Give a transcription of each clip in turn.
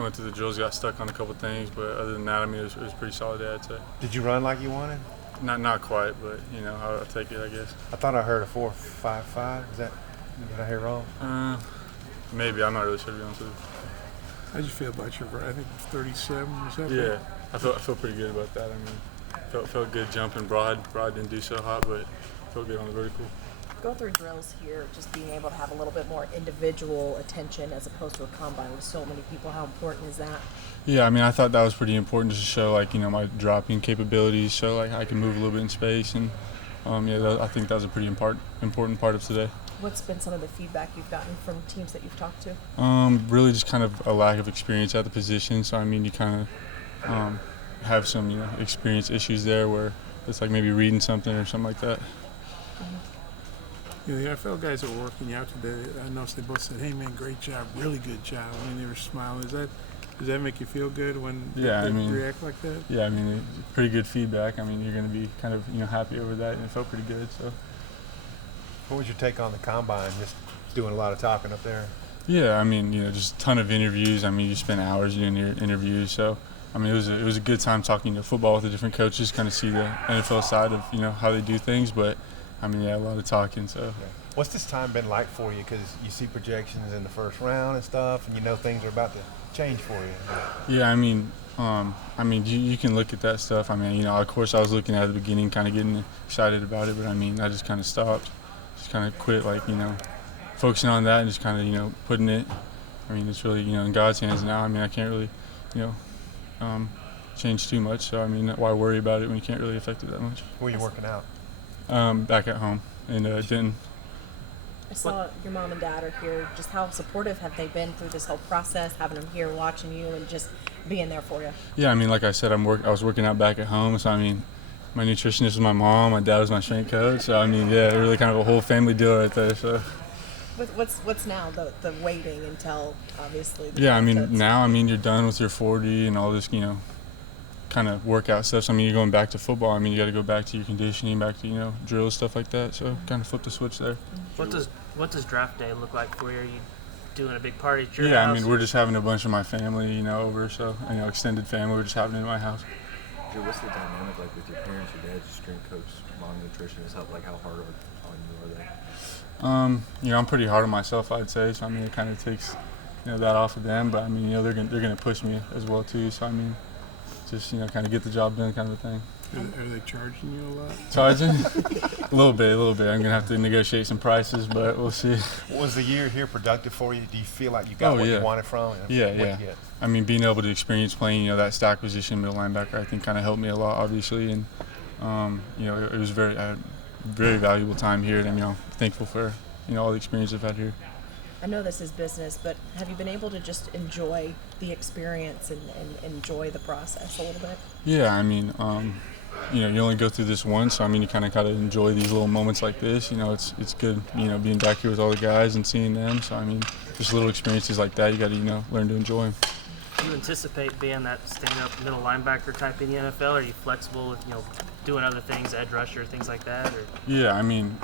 going through the drills, got stuck on a couple things, but other than that, I mean, it was pretty solid day, I'd say. Did you run like you wanted? Not quite, but I'll take it, I guess. I thought I heard a 4.55. Did I hear wrong? Maybe. I'm not really sure, to be honest with you. How'd you feel about your, I think 37, was that? Yeah, I feel pretty good about that. I mean, felt good jumping broad. Broad didn't do so hot, but felt good on the vertical. Go through drills here, just being able to have a little bit more individual attention as opposed to a combine with so many people. How important is that? Yeah, I mean, I thought that was pretty important just to show, like, my dropping capabilities, so, like, I can move a little bit in space, and, I think that was a pretty important part of today. What's been some of the feedback you've gotten from teams that you've talked to? Really just kind of a lack of experience at the position, so, I mean, you kind of have some, experience issues there where it's like maybe reading something or something like that. The NFL guys that were working out today, I noticed they both said, "Hey man, great job, really good job." I mean, they were smiling. Does that make you feel good when they react like that? Yeah, I mean, pretty good feedback. I mean, you're going to be kind of happy over that, and it felt pretty good. So, what was your take on the combine? Just doing a lot of talking up there. Yeah, I mean, just a ton of interviews. I mean, you spend hours doing your interviews. So, I mean, it was a good time talking football with the different coaches, kind of see the NFL side of how they do things, but. I mean, yeah, a lot of talking. So, yeah. What's this time been like for you? Because you see projections in the first round and stuff, and things are about to change for you. Yeah, I mean, you can look at that stuff. I mean, of course, I was looking at the beginning, kind of getting excited about it, but I mean, I just kind of stopped, just kind of quit, like focusing on that and just kind of putting it. I mean, it's really in God's hands now. I mean, I can't really change too much. So I mean, why worry about it when you can't really affect it that much? Where are you working out? Back at home in Denton. I saw your mom and dad are here. Just how supportive have they been through this whole process, having them here watching you and just being there for you? Yeah, I mean, like I said, I was working out back at home. So, I mean, my nutritionist was my mom, my dad was my strength coach. So, I mean, yeah, really kind of a whole family deal right there. So. What's now the waiting until, obviously, the Yeah, I mean, now, you're done with your 40 and all this, kind of workout stuff. So, I mean, you're going back to football. I mean, you got to go back to your conditioning, back to drills, stuff like that. So, kind of flip the switch there. What does draft day look like for you? Are you doing a big party at your house? Yeah, I mean, we're just having a bunch of my family, over. So, extended family. We're just having it in my house. Dude, what's the dynamic like with your parents, your dad, your strength coach, mom, nutritionist? How hard on you are they? I'm pretty hard on myself, I'd say. So, I mean, it kind of takes, that off of them. But I mean, they're gonna push me as well too. So, I mean. Just kind of get the job done, kind of a thing. Are they charging you a lot? Charging? a little bit. I'm gonna have to negotiate some prices, but we'll see. Was the year here productive for you? Do you feel like you got what you wanted from it? Yeah. I mean, being able to experience playing, that stack position, middle linebacker, I think kind of helped me a lot, obviously, and it was very valuable time here, and I'm thankful for all the experience I've had here. I know this is business, but have you been able to just enjoy the experience and enjoy the process a little bit? Yeah, I mean, you only go through this once, so I mean, you kind of got to enjoy these little moments like this. It's good, being back here with all the guys and seeing them. So I mean, just little experiences like that, you got to learn to enjoy them. Do you anticipate being that stand-up middle linebacker type in the NFL? Are you flexible with doing other things, edge rusher, things like that? Or? Yeah, I mean.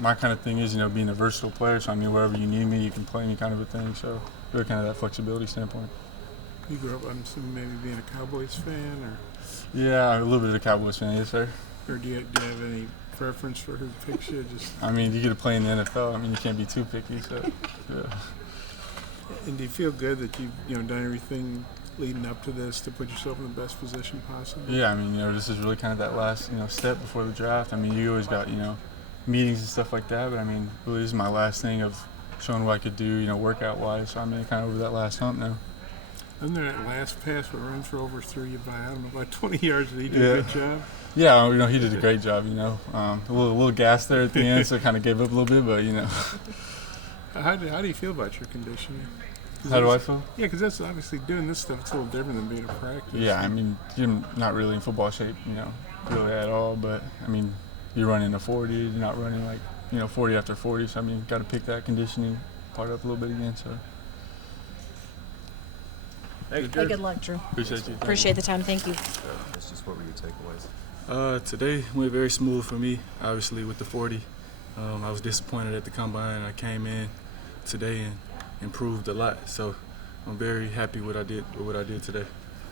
My kind of thing is, being a versatile player. So, I mean, wherever you need me, you can play me kind of a thing. So, really kind of that flexibility standpoint. You grew up, I'm assuming, maybe being a Cowboys fan? Or? Yeah, a little bit of a Cowboys fan, yes, sir. Or do you have any preference for who picks you? I mean, you get to play in the NFL. I mean, you can't be too picky. So, yeah. And do you feel good that you've done everything leading up to this to put yourself in the best position possible? Yeah, I mean, this is really kind of that last, step before the draft. I mean, you always got, meetings and stuff like that, but I mean, really this is my last thing of showing what I could do, workout-wise. So I mean, kind of over that last hump now. And then that last pass where Renfro overthrew you by, I don't know, about 20 yards. Did he do a good job? Yeah, he did a great job, A little gas there at the end, so kind of gave up a little bit, but, How do you feel about your conditioning? How do I feel? Yeah, because that's obviously doing this stuff, it's a little different than being a practice. Yeah, I mean, you're not really in football shape, really at all, but, I mean, you're running a 40, you're not running like, 40 after 40. So, I mean, got to pick that conditioning part up a little bit again. So, Hey, good luck, Drew. Appreciate the time. Thank you. That's just what were your takeaways? Today went very smooth for me, obviously, with the 40. I was disappointed at the combine. I came in today and improved a lot. So, I'm very happy with what I did today.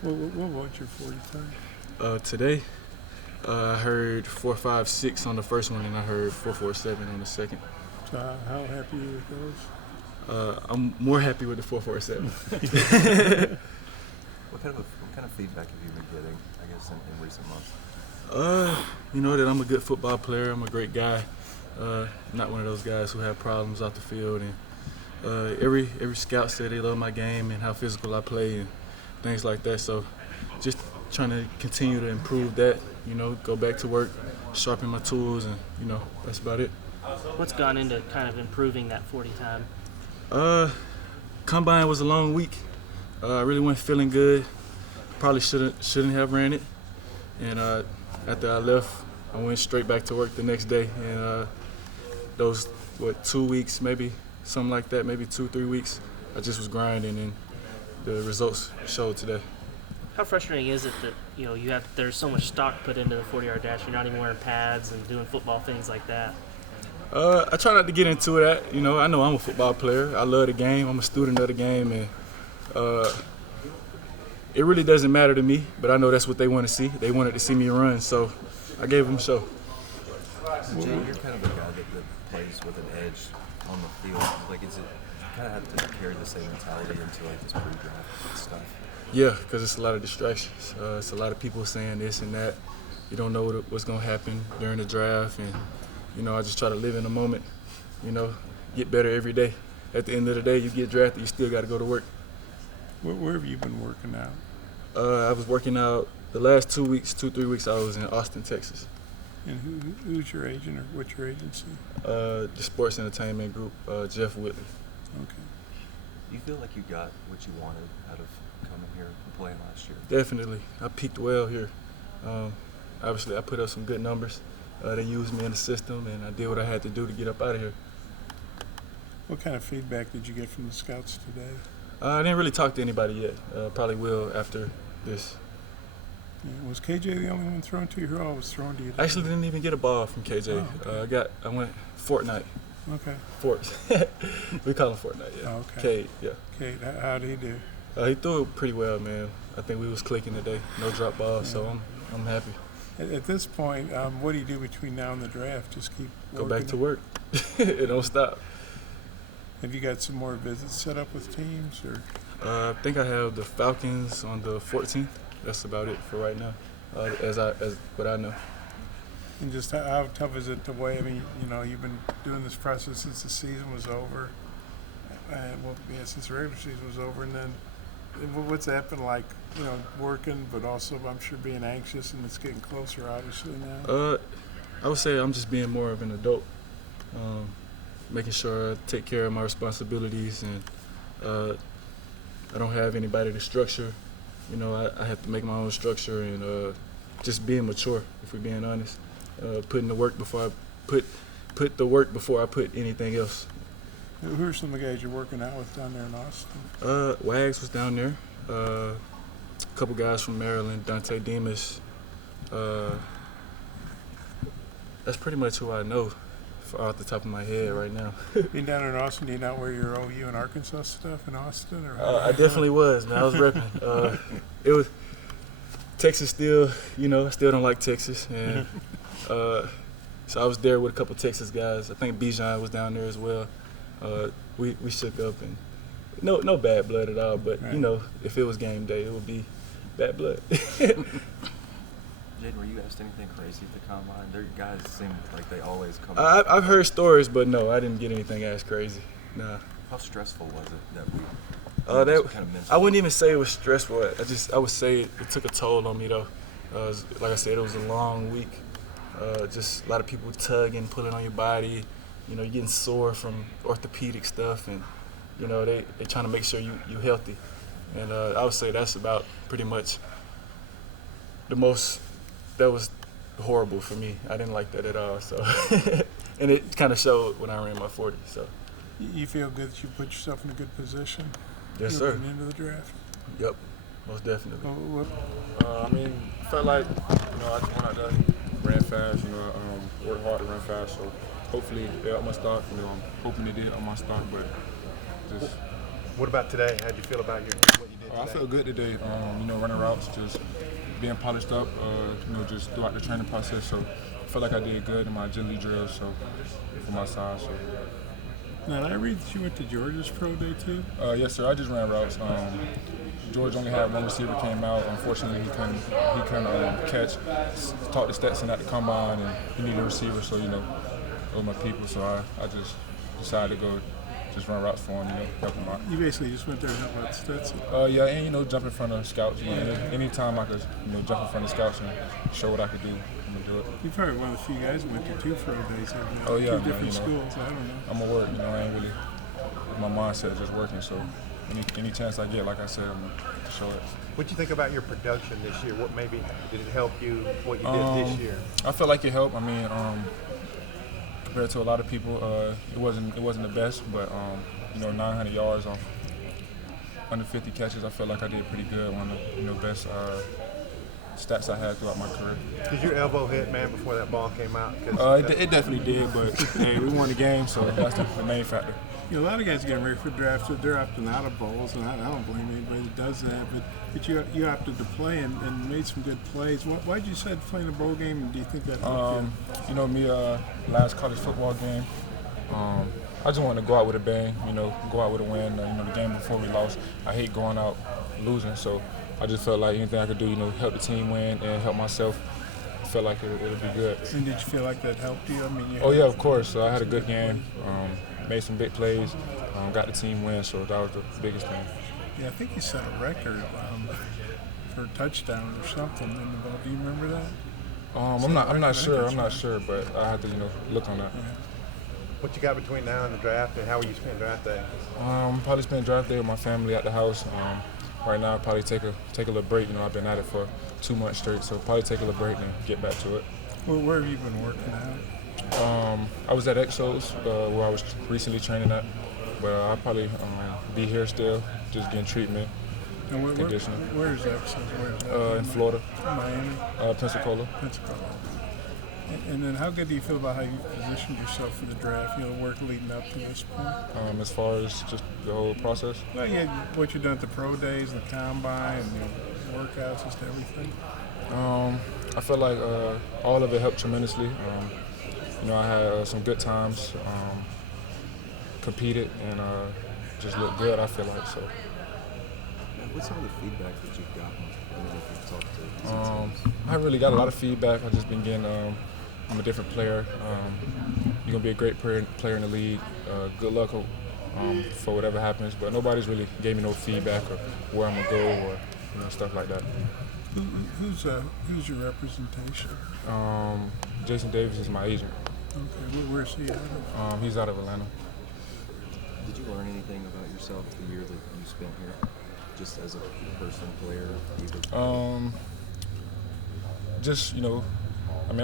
What was your 40 time? Today, I heard 4.56 on the first one, and I heard 4.47 on the second. So how happy are you with those? I'm more happy with the 4.47. What kind of feedback have you been getting, I guess, in recent months? You know that I'm a good football player. I'm a great guy. Not one of those guys who have problems off the field. And every scout said they love my game and how physical I play and things like that. So just trying to continue to improve that. You know, go back to work, sharpen my tools, and that's about it. What's gone into kind of improving that 40 time? Combine was a long week. I really wasn't feeling good. Probably shouldn't have ran it. And after I left, I went straight back to work the next day. And those 2 weeks, maybe something like that, maybe 2-3 weeks, I just was grinding, and the results showed today. How frustrating is it that there's so much stock put into the 40-yard dash? You're not even wearing pads and doing football things like that. I try not to get into that. I know I'm a football player. I love the game. I'm a student of the game, and it really doesn't matter to me. But I know that's what they want to see. They wanted to see me run, so I gave them a show. So Jay, you're kind of a guy that plays with an edge on the field. Like, is it you kind of have to carry the same mentality into like this pre-draft stuff? Yeah, because it's a lot of distractions. It's a lot of people saying this and that. You don't know what's going to happen during the draft, and I just try to live in the moment. Get better every day. At the end of the day, you get drafted, you still got to go to work. Where have you been working out? I was working out the last 2 weeks, 2-3 weeks. I was in Austin, Texas. And who's your agent, or what's your agency? The sports entertainment group, Jeff Whitley. Okay. Do you feel like you got what you wanted out of coming here and playing last year? Definitely. I peaked well here. Obviously, I put up some good numbers. They used me in the system, and I did what I had to do to get up out of here. What kind of feedback did you get from the scouts today? I didn't really talk to anybody yet. Probably will after this. Yeah, was KJ the only one thrown to you, or all was thrown to you? I actually didn't even get a ball from KJ. Oh, okay. I went Fortnite. Okay. Fort. We call him Fortnite, yeah. Oh, okay. Cade, yeah. Kate, how did he do? He threw it pretty well, man. I think we was clicking today. No drop ball, so I'm happy. At this point, what do you do between now and the draft? Just keep Go working? back to work. It don't stop. Have you got some more visits set up with teams, or? I think I have the Falcons on the 14th. That's about it for right now, as what I know. And just how tough is it to wait? I mean, you've been doing this process since the season was over. Since the regular season was over, and then what's that been like? Working, but also I'm sure being anxious, and it's getting closer, obviously now. I would say I'm just being more of an adult, making sure I take care of my responsibilities, and I don't have anybody to structure. I have to make my own structure, and just being mature, if we're being honest. Putting the work before I put the work before I put anything else. Who are some of the guys you're working out with down there in Austin? Wags was down there. A couple guys from Maryland, Dante Demas. That's pretty much who I know off the top of my head right now. Being down there in Austin, do you not wear your OU and Arkansas stuff in Austin? Or I definitely was, man. I was repping. It was Texas still, I still don't like Texas. And so I was there with a couple Texas guys. I think Bijan was down there as well. We shook up, and no bad blood at all, but right. If it was game day, it would be bad blood. Jaden, were you asked anything crazy at the combine? Their guys seem like they always come. I've heard stories, but no, I didn't get anything asked crazy. Nah. How stressful was it that week? I wouldn't even say it was stressful. I would say it took a toll on me though. Like I said, it was a long week. Just a lot of people tugging, pulling on your body. You're getting sore from orthopedic stuff, and they trying to make sure you healthy. And I would say that's about pretty much the most. That was horrible for me. I didn't like that at all. So, and it kind of showed when I ran my 40. So. You feel good that you put yourself in a good position? Yes, sir. Looking into the draft? Yep, most definitely. Felt like, I just went out there, ran fast, worked hard to run fast. So hopefully they up my stock. I'm hoping they did up my stock, but just What about today? How'd you feel about what you did today? I felt good today. Running routes, just being polished up. Just throughout the training process. So I felt like I did good in my agility drills. So for my size. So. Now, did I read that you went to Georgia's pro day too? Yes, sir. I just ran routes. George only had one receiver came out. Unfortunately, he couldn't catch. Talked to Stetson at the combine, and he needed a receiver. So those my people. So I just decided to go just run routes for him. Help him out. You basically just went there and helped out Stetson. Yeah, and jump in front of scouts. Anytime I could jump in front of scouts and show what I could do, I'm gonna do it. You're probably one of the few guys who went to 2 pro days. Oh yeah, two different schools. I don't know. I'm gonna work. I ain't really. My mindset is just working. So any chance I get, like I said, I'm gonna show it. What do you think about your production this year? What maybe did it help you? What you did this year? I feel like it helped. Compared to a lot of people, it wasn't the best, but 900 yards off under 50 catches, I feel like I did pretty good. One of the best stats I had throughout my career. Did your elbow hit, man, before that ball came out? It definitely did, but hey, we won the game, so that's the main factor. A lot of guys getting ready for draft, they're opting out of bowls, and I don't blame anybody that does that. But you opted to play and made some good plays. Why'd you decide to play in a bowl game, and do you think that helped you? Last college football game, I just wanted to go out with a bang, go out with a win. The game before we lost, I hate going out losing, so I just felt like anything I could do, help the team win and help myself. I felt like it would be good. And did you feel like that helped you? Oh yeah, of course. I had a good game, made some big plays, got the team win, so that was the biggest thing. Yeah, I think you set a record for a touchdown or something in the ball. Do you remember that? I'm not sure, but I had to look on that. Yeah. What you got between now and the draft, and how will you spend draft day? Probably spend draft day with my family at the house. Right now, I'll probably take a little break. I've been at it for 2 months straight, so probably take a little break and get back to it. Where have you been working out? I was at Exos, where I was recently training at, but I'll probably be here still, just getting treatment, conditioning. Where is Exos? In Florida. Miami? Pensacola. Pensacola. And then how good do you feel about how you positioned yourself for the draft, the work leading up to this point? As far as just the whole process? Well, yeah, what you've done at the pro days, the combine, workouts, just everything. I feel like all of it helped tremendously. I had some good times, competed, and just looked good, I feel like. So. What's some of the feedback that you've gotten? If you've talked to I haven't really got a lot of feedback. I've just been getting, I'm a different player. You're going to be a great player in the league. Good luck for whatever happens. But nobody's really gave me no feedback or where I'm going to go or stuff like that. Who's your representation? Jason Davis is my agent. Okay, where's he out of? He's out of Atlanta. Did you learn anything about yourself the year that you spent here? Just as a person, player, either?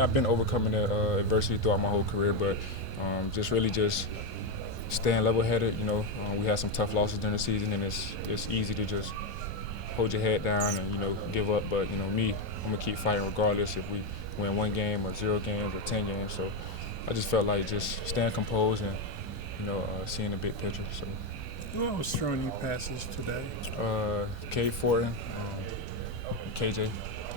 I've been overcoming adversity throughout my whole career, but just staying level-headed. We had some tough losses during the season, and it's easy to just hold your head down and give up. But me, I'm gonna keep fighting regardless if we win 1 game or 0 games or 10 games. So I just felt like just staying composed and seeing the big picture. So. Who was throwing you passes today? K. Fortin, KJ,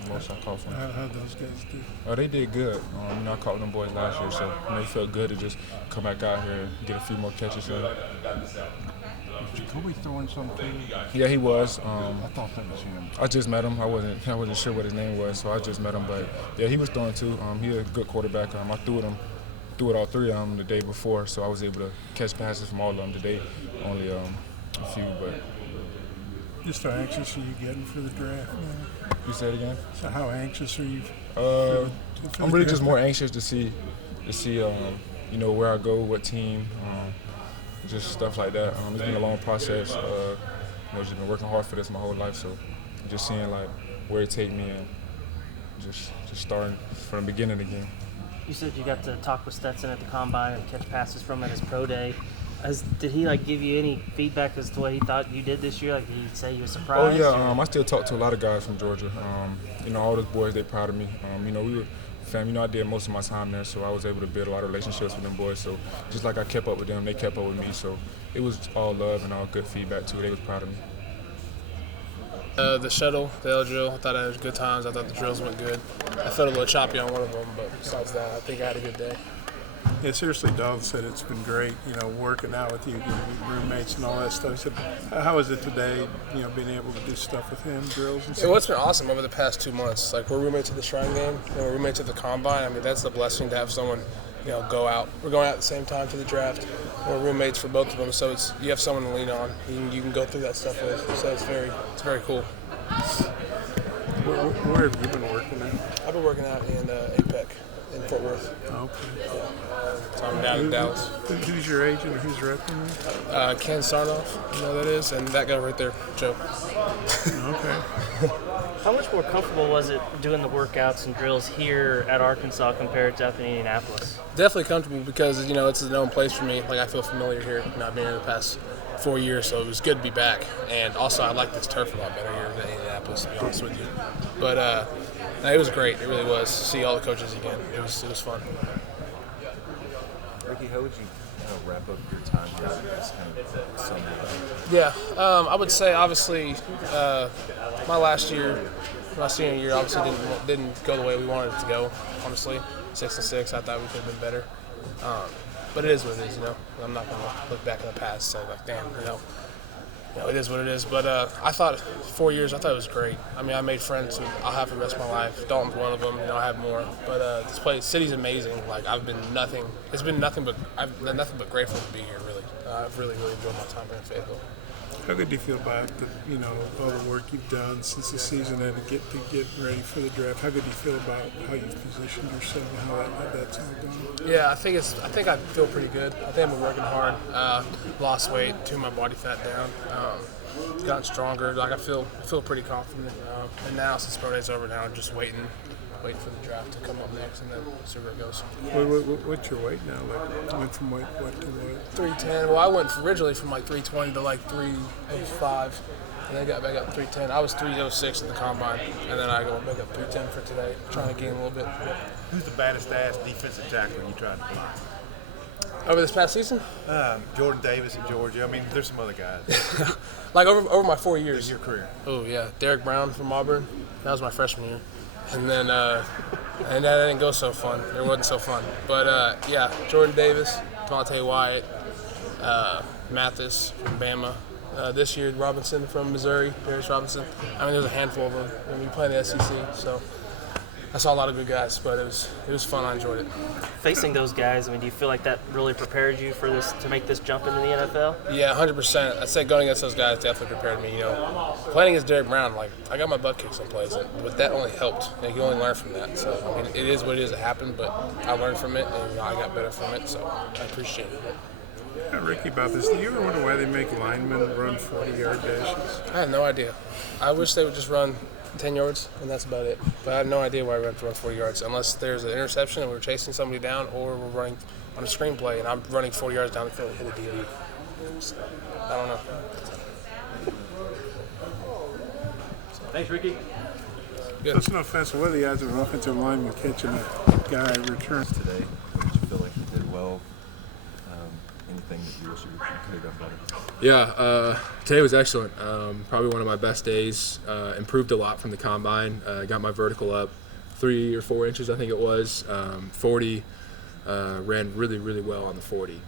most I caught from. How'd those guys do? They did good. I caught them boys last year, so it felt good to just come back out here and get a few more catches in. Was Jacoby throwing something? Yeah, he was. I thought that was him. I just met him. I wasn't sure what his name was, so I just met him. But yeah, he was throwing too. He's a good quarterback. I threw it all 3 of them the day before, so I was able to catch passes from all of them today. Only a few, but. Just how anxious are you getting for the draft now? You say it again? So how anxious are you? I'm really just more anxious to see, where I go, what team, just stuff like that. It's been a long process. Just been working hard for this my whole life, so just seeing like where it take me and just starting from the beginning again. You said you got to talk with Stetson at the combine and catch passes from at his pro day. Did he give you any feedback as to what he thought you did this year? Did he say you were surprised? Oh yeah, I still talk to a lot of guys from Georgia. All those boys, they're proud of me. We were fam. You know, I did most of my time there, so I was able to build a lot of relationships with them boys. So just like I kept up with them, they kept up with me. So it was all love and all good feedback too. They was proud of me. The shuttle, the L drill, I thought I had good times. I thought the drills went good. I felt a little choppy on one of them, but besides that, I think I had a good day. Yeah, seriously, Dalton said it's been great, working out with you, your roommates and all that stuff. He said, how is it today, being able to do stuff with him, drills and stuff? What's been awesome over the past 2 months, like we're roommates at the Shrine game, and we're roommates at the Combine. I mean, that's a blessing to have someone, go out. We're going out at the same time to the draft. We're roommates for both of them, so you have someone to lean on. You can go through that stuff with. So it's very cool. Where have you been working at? I've been working out in APEC in Fort Worth. Okay. Yeah. So I'm down in Dallas. Who's your agent or who's repping you? Ken Sarnoff, you know who that is, and that guy right there, Joe. Okay. How much more comfortable was it doing the workouts and drills here at Arkansas compared to up in Indianapolis? Definitely comfortable because, it's a known place for me. Like, I feel familiar here. I've been here the past 4 years, so it was good to be back. And also, I like this turf a lot better here than Indianapolis, to be honest with you. But it was great. It really was. See all the coaches again. It was fun. Ricky, how would you wrap up your time here and just kind of sum it up? Yeah, I would say obviously my last year, my senior year, obviously didn't go the way we wanted it to go. Honestly, 6-6, I thought we could have been better. But it is what it is, I'm not gonna look back in the past and say like, damn, it is what it is. But I thought 4 years, I thought it was great. I mean, I made friends who I'll have for the rest of my life. Dalton's one of them. I have more. But this place, city's amazing. Like I've been nothing but grateful to be here. Really, I've really enjoyed my time here in Fayetteville. How good do you feel about all the work you've done since the season and to get ready for the draft? How good do you feel about how you've positioned yourself and how that's all going? Yeah, I think I feel pretty good. I think I've been working hard. Lost weight, tuned my body fat down. Gotten stronger. Like I feel pretty confident. And now since pro day's over, now I'm just waiting for the draft to come up next, and then see where it goes. What's your weight now? Like, went from what to what? 310. Well, I went originally from like 320 to like 305, and then got back up to 310. I was 306 at the Combine, and then I go back up 310 for today, trying to gain a little bit. Who's the baddest ass defensive tackle you tried to block? Over this past season? Jordan Davis in Georgia. I mean, there's some other guys. Like over my 4 years. In your career. Oh yeah, Derek Brown from Auburn. That was my freshman year. And then, and that didn't go so fun. It wasn't so fun. But yeah, Jordan Davis, Devontae Wyatt, Mathis from Bama. This year, Robinson from Missouri, Darius Robinson. I mean, there's a handful of them. And we play in the SEC, so I saw a lot of good guys. But it was fun. I enjoyed it. Facing those guys, I mean, do you feel like that really prepared you for this to make this jump into the NFL? Yeah, 100%. I'd say going against those guys definitely prepared me. Playing against Derek Brown, like I got my butt kicked some plays, but that only helped. You can only learn from that. So I mean, it is what it is. It happened, but I learned from it, and I got better from it. So I appreciate it. Yeah, Ricky, about this, do you ever wonder why they make linemen run 40-yard dashes? I have no idea. I wish they would just run 10 yards, and that's about it. But I have no idea why we have to run 40 yards, unless there's an interception and we're chasing somebody down, or we're running on a screenplay and I'm running 40 yards down the field and hit a DB. I don't know. Thanks, Ricky. Good. That's no offense. What are the odds of an offensive lineman catching a guy return Today, what did you feel like you did well? Anything that you wish you could have done better? Yeah, today was excellent. Probably one of my best days. Improved a lot from the Combine. Got my vertical up 3 or 4 inches, I think it was. 40, ran really, really well on the 40.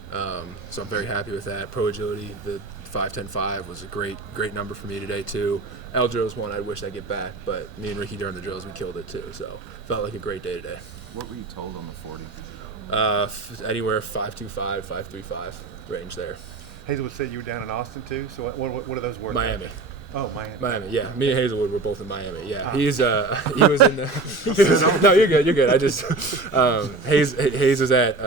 So I'm very happy with that. Pro agility, the 5.10.5 was a great number for me today too. L drills one I wish I'd get back, but me and Ricky during the drills, we killed it too. So felt like a great day today. What were you told on the 40? Anywhere 5.25, 5.35 range there. Hazelwood said you were down in Austin too. So what are those words? Miami. Oh, Miami. Miami, yeah. Me and Hazelwood were both in Miami. Yeah, he was in the. No, you're good. I just Hayes was at.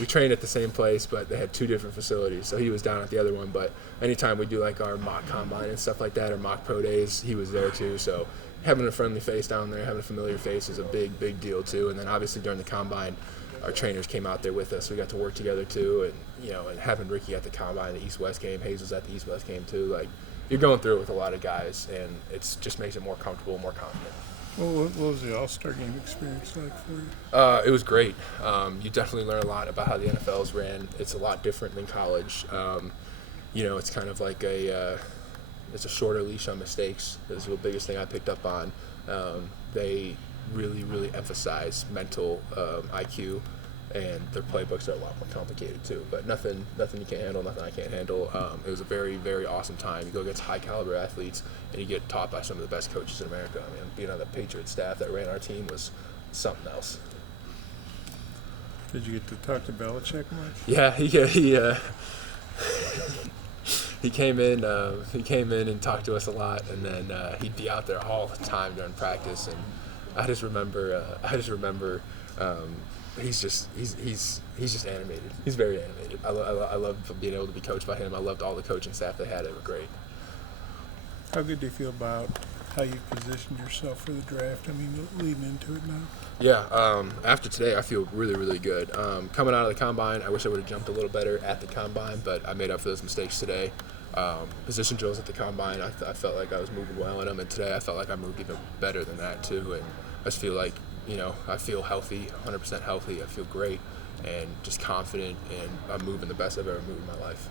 We trained at the same place, but they had 2 different facilities. So he was down at the other one. But anytime we do like our mock combine and stuff like that, or mock pro days, he was there too. So having a friendly face down there, having a familiar face is a big deal too. And then obviously during the combine, our trainers came out there with us. We got to work together too, and and having Ricky at the Combine, the East-West game, Hayes was at the East-West game too. Like, you're going through it with a lot of guys, and it just makes it more comfortable, more confident. Well, what was the All-Star game experience like for you? It was great. You definitely learn a lot about how the NFL's ran. It's a lot different than college. It's kind of like it's a shorter leash on mistakes. This is the biggest thing I picked up on. They really, really emphasize mental IQ, and their playbooks are a lot more complicated too. But nothing you can't handle, nothing I can't handle. It was a very, very awesome time. You go against high caliber athletes, and you get taught by some of the best coaches in America. I mean, being on the Patriots staff that ran our team was something else. Did you get to talk to Belichick much? Yeah, he came in. He came in and talked to us a lot, and then he'd be out there all the time during practice. And I just remember. He's just animated. He's very animated. I love being able to be coached by him. I loved all the coaching staff they had. They were great. How good do you feel about how you positioned yourself for the draft? I mean, leading into it now. Yeah. After today, I feel really, really good. Coming out of the combine, I wish I would have jumped a little better at the combine, but I made up for those mistakes today. Position drills at the combine, I felt like I was moving well in them, and today I felt like I moved even better than that too. And I just feel like, I feel healthy, 100% healthy. I feel great and just confident, and I'm moving the best I've ever moved in my life.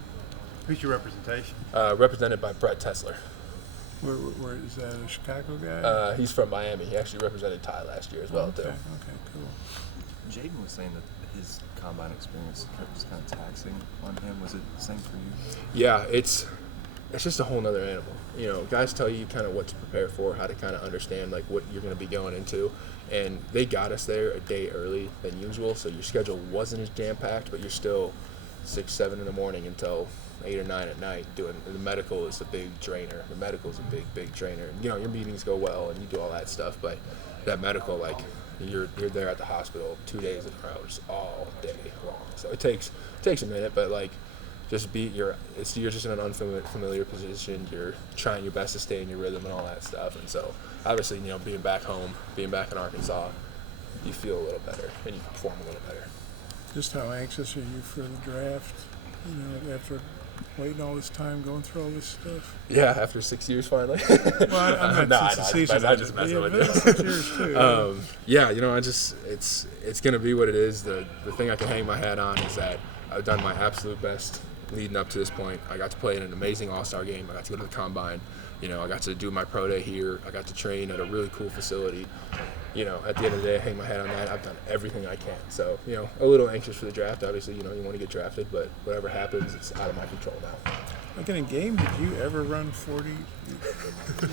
Who's your representation? Represented by Brett Tesler. Where is that, a Chicago guy? He's from Miami. He actually represented Ty last year as well, too. Okay, cool. Jaden was saying that his combine experience was kind of taxing on him. Was it the same for you? Yeah, it's just a whole nother animal. Guys tell you kind of what to prepare for, how to kind of understand like what you're going to be going into, and they got us there a day early than usual, so your schedule wasn't as jam-packed, but you're still 6, 7 in the morning until 8 or 9 at night doing. And the medical is a big drainer. The medical is a big drainer. Your meetings go well and you do all that stuff, but that medical, like, you're there at the hospital 2 days in a row, just all day long. So it takes a minute, but like, you're just in an unfamiliar position. You're trying your best to stay in your rhythm and all that stuff. And so obviously, being back home, being back in Arkansas, you feel a little better and you perform a little better. Just how anxious are you for the draft? After waiting all this time, going through all this stuff. Yeah, after 6 years finally. Well, I'm not since the season. I just messing with you. 6 years too. Yeah, it's gonna be what it is. The thing I can hang my hat on is that I've done my absolute best leading up to this point. I got to play in an amazing All-Star game. I got to go to the Combine. I got to do my pro day here. I got to train at a really cool facility. At the end of the day, I hang my hat on that. I've done everything I can. So, a little anxious for the draft. Obviously, you want to get drafted, but whatever happens, it's out of my control now. Like in a game, did you ever run 40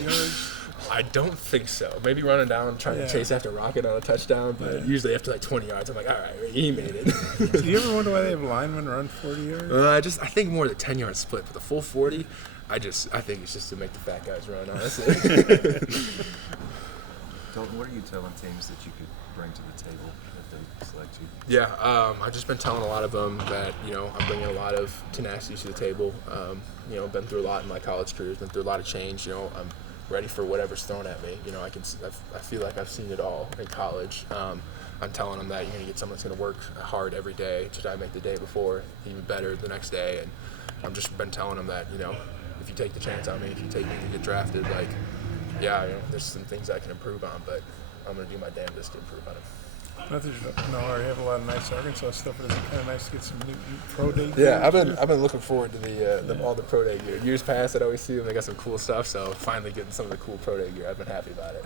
yards? I don't think so. Maybe running down trying to chase after Rocket on a touchdown, but usually after like 20 yards, I'm like, all right, he made it. Do you ever wonder why they have linemen run 40 yards? I think more the 10-yard split, but the full 40, I think it's just to make the fat guys run, honestly. Dalton, what are you telling teams that you could bring to the table if they select you? Yeah, I've just been telling a lot of them that, I'm bringing a lot of tenacity to the table. Been through a lot in my college career, been through a lot of change. I'm ready for whatever's thrown at me. I feel like I've seen it all in college. I'm telling them that you're going to get someone that's going to work hard every day to try to make the day before even better the next day. And I've just been telling them that, if you take the chance on me, if you take me to get drafted, like, there's some things I can improve on, but I'm going to do my damnedest to improve on it. Not that you already have a lot of nice Arkansas stuff, but it's kind of nice to get some new pro day. Yeah, I've been looking forward to all the pro day gear. Years past, I'd always see them. They got some cool stuff, so finally getting some of the cool pro day gear, I've been happy about it.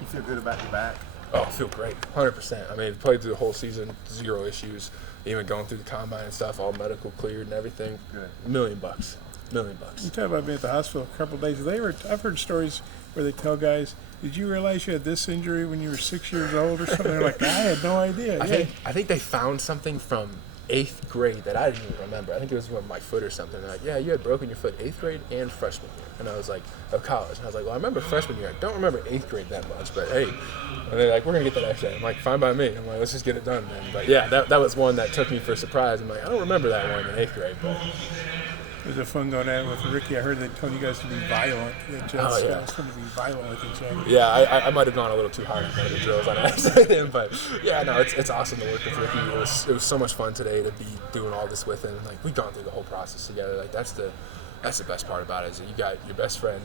You feel good about your back? Oh, I feel great, 100%. I mean, played through the whole season, 0 issues. Even going through the combine and stuff, all medical cleared and everything. Good. $1 million. $1 million. You talk about being at the hospital a couple of days. I've heard stories where they tell guys, "Did you realize you had this injury when you were 6 years old or something?" They're like, "I had no idea." I think they found something from 8th grade that I didn't even remember. I think it was with my foot or something. They're like, "Yeah, you had broken your foot 8th grade and freshman year." And I was like, "Of college." And I was like, "Well, I remember freshman year. I don't remember 8th grade that much, but hey." And they're like, "We're gonna get that X-ray." I'm like, "Fine by me." I'm like, "Let's just get it done then." But yeah, that was one that took me for a surprise. I'm like, I don't remember that one in 8th grade, but. It was fun going at it with Ricky. I heard they told you guys to be violent. The Jets to be violent with each other. Yeah, I might have gone a little too hard on one of the drills on accident, but yeah, no, it's awesome to work with Ricky. It was so much fun today to be doing all this with him. Like, we've gone through the whole process together. Like, that's the that's the best part about it, is that you got your best friend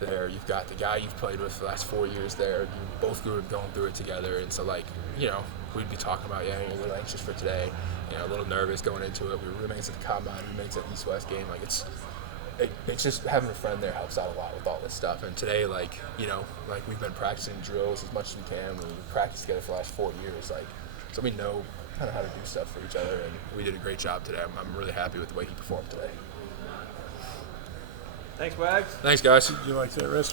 there, you've got the guy you've played with for the last 4 years there, you both grew up going through it together, and so like, you know, we'd be talking about, yeah, you're a little anxious for today, you know, a little nervous going into it. We were roommates at the combine, roommates at East-West game. Like it's just having a friend there helps out a lot with all this stuff. And today, like, you know, like we've been practicing drills as much as we can. We've practiced together for the last 4 years, like, so we know kind of how to do stuff for each other. And we did a great job today. I'm really happy with the way he performed today. Thanks, Wags. Thanks, guys. Did you like that rest?